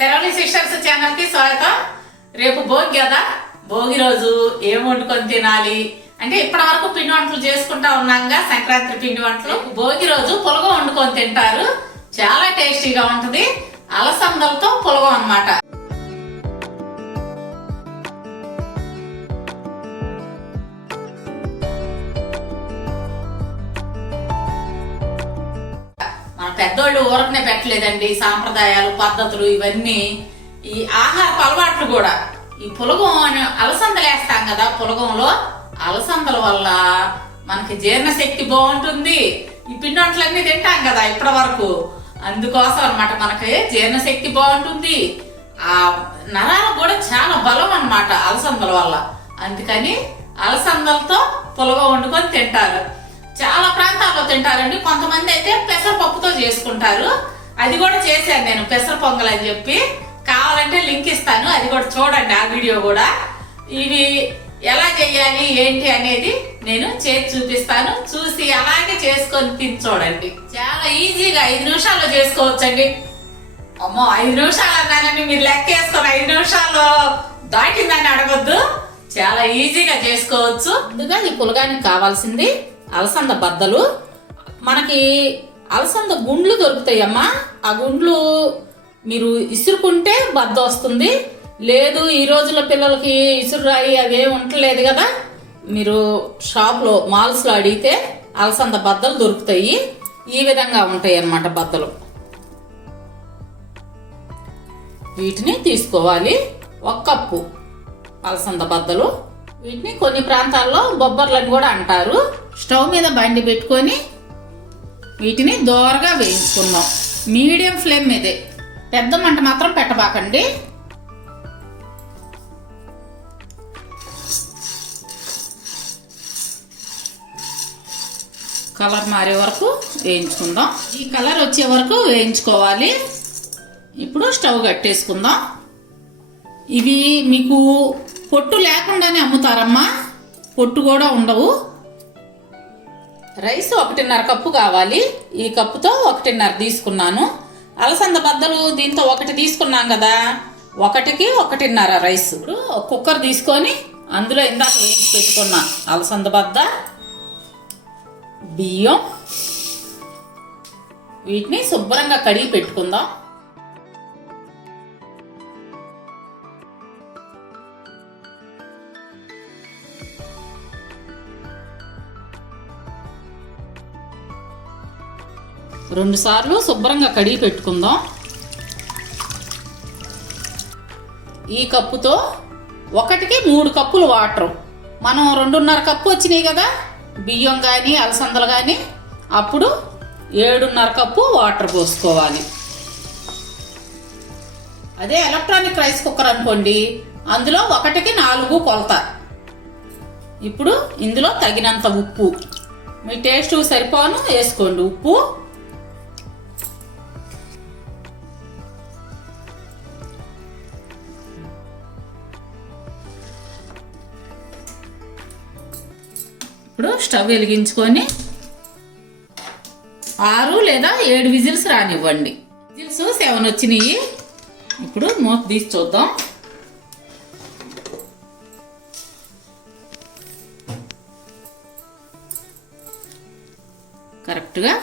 తెరవలి sisters channel కి స్వాగతం. రేపు భోగి కదా, భోగి రోజు ఏం వండుకొని తినాలి అంటే ఇప్పటి వరకు పిండి వంటలు చేసుకుంటా ఉన్నాంగా, సంక్రాంతి పిండి వంటలు. భోగి రోజు పులగం వండుకొని తింటారు, చాలా టేస్టీగా ఉంటది. అలసందలతో పులగం అన్నమాట. పెద్దోళ్ళు ఊరకనే పెట్టలేదండి, సాంప్రదాయాలు పద్ధతులు ఇవన్నీ, ఈ ఆహారపు అలవాట్లు కూడా. ఈ పులగం అని అలసందలు వేస్తాం కదా, పులగంలో అలసందల వల్ల మనకి జీర్ణశక్తి బాగుంటుంది. ఈ పిండి వంటలన్నీ తింటాం కదా ఇప్పటి వరకు, అందుకోసం అన్నమాట మనకి జీర్ణశక్తి బాగుంటుంది. ఆ నరాలకు కూడా చాలా బలం అన్నమాట అలసందల వల్ల. అందుకని అలసందలతో పులగం వండుకొని తింటారు. చాలా ప్రాంతాల్లో తింటారండి. కొంతమంది అయితే పెసరపప్పుతో చేసుకుంటారు. అది కూడా చేశాను నేను, పెసర పొంగల్ అని చెప్పి. కావాలంటే లింక్ ఇస్తాను, అది కూడా చూడండి, ఆ వీడియో కూడా. ఇవి ఎలా చేయాలి ఏంటి అనేది నేను చేసి చూపిస్తాను, చూసి అలాగే చేసుకొని తిని చూడండి. చాలా ఈజీగా 5 నిమిషాల్లో చేసుకోవచ్చండి. అమ్మో 5 నిమిషాలు అన్నానని మీరు లెక్క వేసుకొని 5 నిమిషాల్లో దాటిందని అడగొద్దు, చాలా ఈజీగా చేసుకోవచ్చు. ముందుగా ఈ పులగానికి కావాల్సింది అలసంద బద్దలు. మనకి అలసంద గుండ్లు దొరుకుతాయమ్మా. ఆ గుండ్లు మీరు ఇసురుకుంటే బద్ద వస్తుంది. లేదు ఈ రోజుల్లో పిల్లలకి ఇసురురాయి అవేం ఉండలేదు కదా, మీరు షాప్లో మాల్స్లో అడిగితే అలసంద బద్దలు దొరుకుతాయి. ఈ విధంగా ఉంటాయి అన్నమాట బద్దలు. వీటిని తీసుకోవాలి. 1 కప్పు అలసంద బద్దలు. వీటిని కొన్ని ప్రాంతాల్లో బొబ్బర్లని కూడా అంటారు. స్టవ్ మీద బండి పెట్టుకొని వీటిని దోరగా వేయించుకుందాం, మీడియం ఫ్లేమ్ మీదే. పెద్ద మంట మాత్రం పెట్టబాకండి. కలర్ మారే వరకు వేయించుకుందాం. ఈ కలర్ వచ్చే వరకు వేయించుకోవాలి. ఇప్పుడు స్టవ్ కట్టేసుకుందాం. ఇవి మీకు పొట్టు లేకుండానే అమ్ముతారమ్మా, పొట్టు కూడా ఉండవు. రైస్ 1.5 కప్పు కావాలి. ఈ కప్పుతో 1.5 తీసుకున్నాను. అలసంద బద్దలు దీంతో 1 తీసుకున్నాం కదా, 1కి 1.5 రైస్. ఇప్పుడు ఒక కుక్కర్ తీసుకొని అందులో ఇందాక వేసి పెట్టుకున్న అలసంద బద్ద, బియ్యం, వీటిని శుభ్రంగా కడిగి పెట్టుకుందాం. 2 సార్లు శుభ్రంగా కడిగి పెట్టుకుందాం. ఈ కప్పుతో 1కి 3 కప్పులు వాటర్. మనం 2.5 కప్పు వచ్చినాయి కదా బియ్యం కానీ అలసందలు కానీ, అప్పుడు 7.5 కప్పు వాటర్ పోసుకోవాలి. అదే ఎలక్ట్రానిక్ రైస్ కుక్కర్ అనుకోండి, అందులో 1కి 4 కొలత. ఇప్పుడు ఇందులో తగినంత ఉప్పు, మీ టేస్ట్ సరిపోను వేసుకోండి ఉప్పు. ఇప్పుడు స్టవ్ వెలిగించుకొని 6 లేదా 7 విజిల్స్ రానివ్వండి. విజిల్స్ 7 వచ్చినాయి. ఇప్పుడు మూత తీసి చూద్దాం. కరెక్ట్గా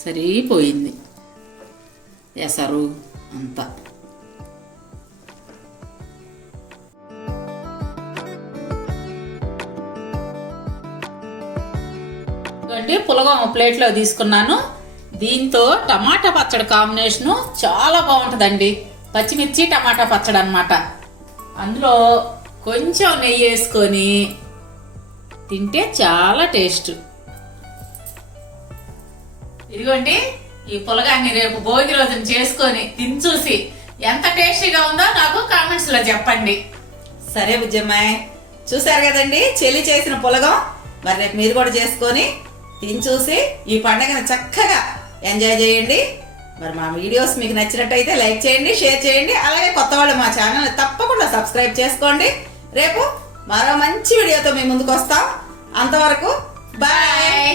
సరిపోయింది ఎసరు అంతా. పులగం ప్లేట్లో తీసుకున్నాను. దీంతో టమాటా పచ్చడి కాంబినేషను చాలా బాగుంటుందండి. పచ్చిమిర్చి టమాటా పచ్చడి అన్నమాట. అందులో కొంచెం నెయ్యి వేసుకొని తింటే చాలా టేస్ట్. ఇదిగోండి ఈ పులగాన్ని రేపు భోగి రోజున చేసుకొని తిని చూసి ఎంత టేస్టీగా ఉందో నాకు కామెంట్స్ లో చెప్పండి. సరే బుజ్జమ్మాయి, చూసారు కదండి చెల్లి చేసిన పులగం. మరి రేపు మీరు కూడా చేసుకొని తిని చూసి ఈ పండుగను చక్కగా ఎంజాయ్ చేయండి. మరి మా వీడియోస్ మీకు నచ్చినట్టయితే లైక్ చేయండి, షేర్ చేయండి. అలాగే కొత్త వాళ్ళు మా ఛానల్ తప్పకుండా సబ్స్క్రైబ్ చేసుకోండి. రేపు మరో మంచి వీడియోతో మీ ముందుకు వస్తాం. అంతవరకు బాయ్.